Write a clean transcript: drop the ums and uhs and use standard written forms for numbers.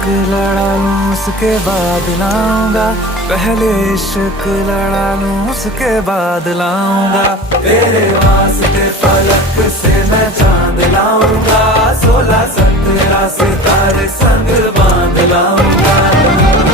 इश्क लड़ा लूं उसके बाद लाऊंगा, पहले इश्क लड़ा लूं उसके बाद लाऊंगा। तेरे वास्ते फलक से मैं चांद लाऊंगा, 16 17 सितारे संग बांध लाऊंगा।